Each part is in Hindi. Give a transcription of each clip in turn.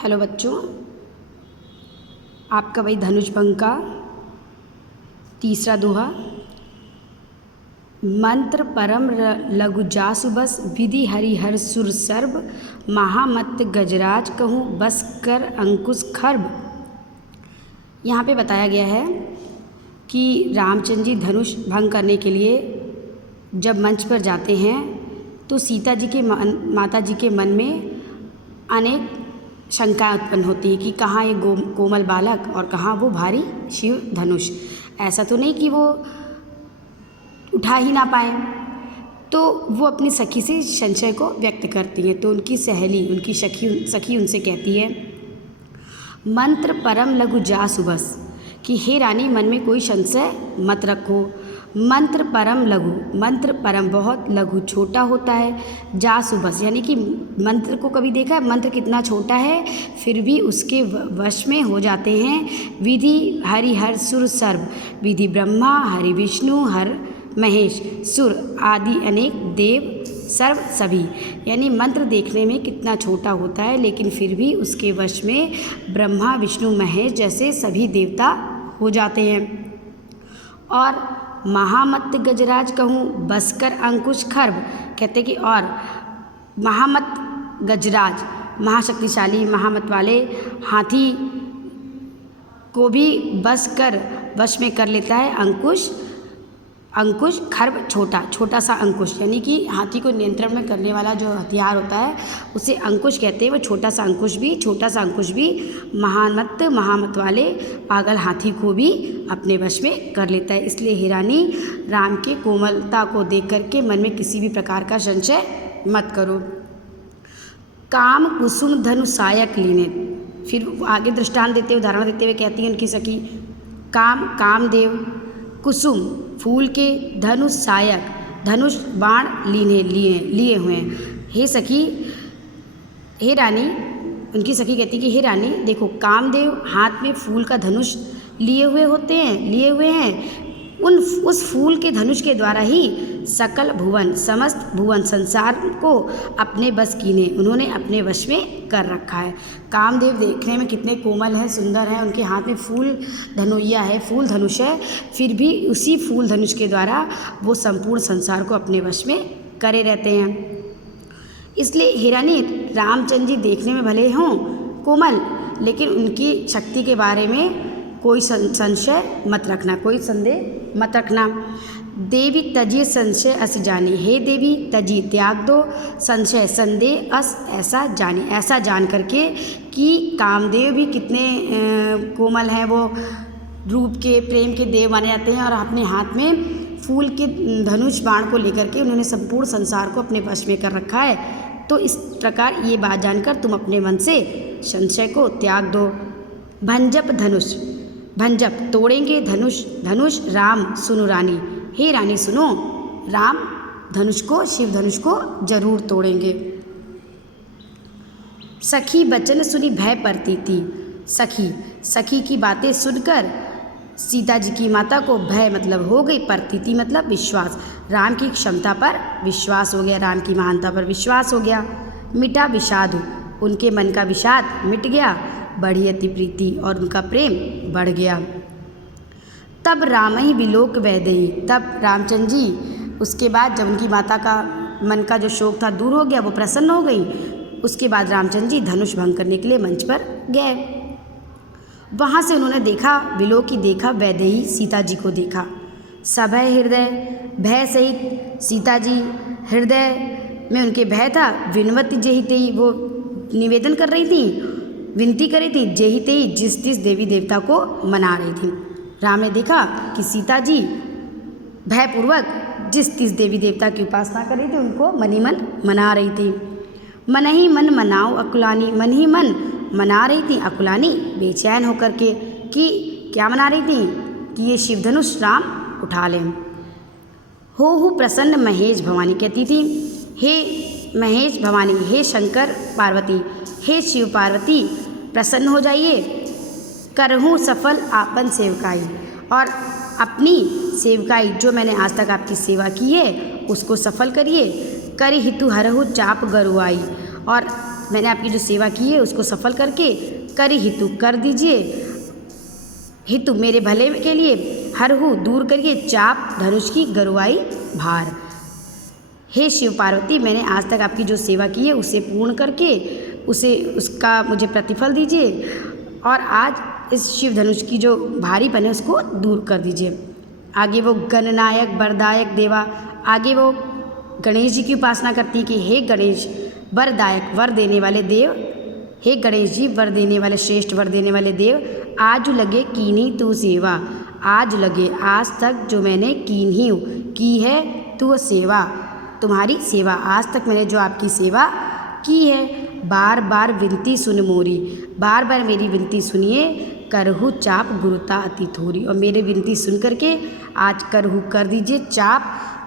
हेलो बच्चों, आपका वही धनुष भंग का तीसरा दोहा। मंत्र परम लघु जासु बस, विधि हरिहर सुर सर्ब, महामत गजराज कहूँ बस कर अंकुश खर्ब। यहाँ पे बताया गया है कि रामचंद्र जी धनुष भंग करने के लिए जब मंच पर जाते हैं तो सीता जी के माता जी के मन में अनेक शंकाएं उत्पन्न होती है कि कहाँ ये कोमल बालक और कहाँ वो भारी शिव धनुष। ऐसा तो नहीं कि वो उठा ही ना पाए। तो वो अपनी सखी से संशय को व्यक्त करती हैं। तो उनकी सहेली, उनकी सखी उनसे कहती है, मंत्र परम लघु जासु बस, कि हे रानी मन में कोई संशय मत रखो। मंत्र परम लघु, मंत्र परम बहुत, लघु छोटा होता है, जासु बस यानी कि मंत्र को कभी देखा है मंत्र कितना छोटा है फिर भी उसके वश में हो जाते हैं। विधि हरि हर सुर सर्व, विधि ब्रह्मा हरि विष्णु हर महेश सुर आदि अनेक देव सर्व सभी, यानी मंत्र देखने में कितना छोटा होता है लेकिन फिर भी उसके वश में ब्रह्मा विष्णु महेश जैसे सभी देवता हो जाते हैं। और महामत गजराज कहूँ बसकर अंकुश खर्ब, कहते कि और महामत गजराज महाशक्तिशाली महामत वाले हाथी को भी वश में कर लेता है अंकुश खर्ब छोटा सा अंकुश, यानी कि हाथी को नियंत्रण में करने वाला जो हथियार होता है उसे अंकुश कहते हैं। वो छोटा सा अंकुश भी महामत वाले पागल हाथी को भी अपने वश में कर लेता है। इसलिए हे रानी, राम के कोमलता को देख करके मन में किसी भी प्रकार का संशय मत करो। काम कुसुम धनु सायक लीने, फिर आगे दृष्टांत देते हुए उदाहरण देते हुए कहती हैं उनकी सखी, कामदेव कुसुम फूल के धनुष सायक धनुष बाण लिए हुए हैं। हे सखी, हे रानी, उनकी सखी कहती कि हे रानी देखो, कामदेव हाथ में फूल का धनुष लिए हुए हैं। उस फूल के धनुष के द्वारा ही सकल भुवन समस्त भुवन संसार को अपने बस कीने उन्होंने अपने वश में कर रखा है। कामदेव देखने में कितने कोमल हैं, सुंदर हैं, उनके हाथ में फूल धनुष है, फिर भी उसी फूल धनुष के द्वारा वो संपूर्ण संसार को अपने वश में करे रहते हैं। इसलिए हे रानी, रामचंद्र जी देखने में भले हों कोमल लेकिन उनकी शक्ति के बारे में कोई संशय मत रखना, कोई संदेह मत रखना। देवी तजी संशय अस जानी, हे देवी तजी त्याग दो संशय संदेह अस ऐसा जान करके कि कामदेव भी कितने कोमल हैं, वो रूप के प्रेम के देव माने जाते हैं और अपने हाथ में फूल के धनुष बाण को लेकर के उन्होंने संपूर्ण संसार को अपने वश में कर रखा है। तो इस प्रकार ये बात जानकर तुम अपने मन से संशय को त्याग दो। भंजप तोड़ेंगे धनुष राम सुनो रानी, हे रानी सुनो, राम शिव धनुष को जरूर तोड़ेंगे। सखी बचन सुनी भय परती थी, सखी की बातें सुनकर सीता जी की माता को भय मतलब हो गई, परती मतलब विश्वास, राम की क्षमता पर विश्वास हो गया, राम की महानता पर विश्वास हो गया। मिटा विषाद, उनके मन का विषाद मिट गया, बढ़ी अति प्रीति और उनका प्रेम बढ़ गया। तब राम ही विलोक वैदेही, तब रामचंद्र जी उसके बाद जब उनकी माता का मन का जो शोक था दूर हो गया, वो प्रसन्न हो गई, उसके बाद रामचंद्र जी धनुष भंग करने के लिए मंच पर गए। वहाँ से उन्होंने देखा, विलोकी देखा, वैदेही सीता जी को देखा। सभय हृदय भय सहित सीता जी हृदय में उनके भय था। विनवती जेहितेई, वो निवेदन कर रही थी, विनती कर रही थी, जेहितेई जिस देवी देवता को मना रही थी। राम ने देखा कि सीता जी भयपूर्वक जिस देवी देवता की उपासना कर रही थी उनको मन ही मन मना रही थी। मन ही मन मनाओ अकुलानी, मन ही मन मना रही थी अकुलानी बेचैन होकर के, कि क्या मना रही थी कि ये शिव धनुष राम उठा लें। हो प्रसन्न महेश भवानी, कहती थी हे महेश भवानी, हे शंकर पार्वती, हे शिव पार्वती प्रसन्न हो जाइए, करहूँ सफल आपन सेवकाई, और अपनी सेवकाई जो मैंने आज तक आपकी सेवा की है उसको सफल करिए। करि हितु हरहु चाप गरुआई, और मैंने आपकी जो सेवा की है उसको सफल करके करी हितु कर दीजिए, हितु मेरे भले के लिए हरहु दूर करिए चाप धनुष की गरुआई भार। हे शिव पार्वती, मैंने आज तक आपकी जो सेवा की है उसे पूर्ण करके उसका मुझे प्रतिफल दीजिए और आज इस शिव धनुष की जो भारीपन है उसको दूर कर दीजिए। आगे वो गणनायक वरदायक देवा, आगे वो गणेश जी की उपासना करती कि हे गणेश वरदायक वर देने वाले देव, हे गणेश जी वर देने वाले श्रेष्ठ वर देने वाले देव, आज लगे कीनी तू सेवा, आज लगे आज तक जो मैंने की है तू सेवा, तुम्हारी सेवा आज तक मैंने जो आपकी सेवा की है, बार बार विनती सुन मोरी, बार बार मेरी विनती सुनिए, करहु चाप गुरुता अति थोरी। और मेरी विनती सुन करके आज करहु कर दीजिए चाप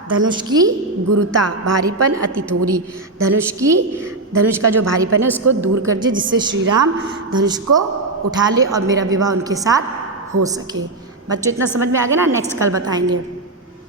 धनुष की गुरुता भारीपन अति थोरी, धनुष का जो भारीपन है उसको दूर कर दीजिए, जिससे श्री राम धनुष को उठा ले और मेरा विवाह उनके साथ हो सके। बच्चों इतना समझ में आ गया ना, नेक्स्ट कल बताएंगे।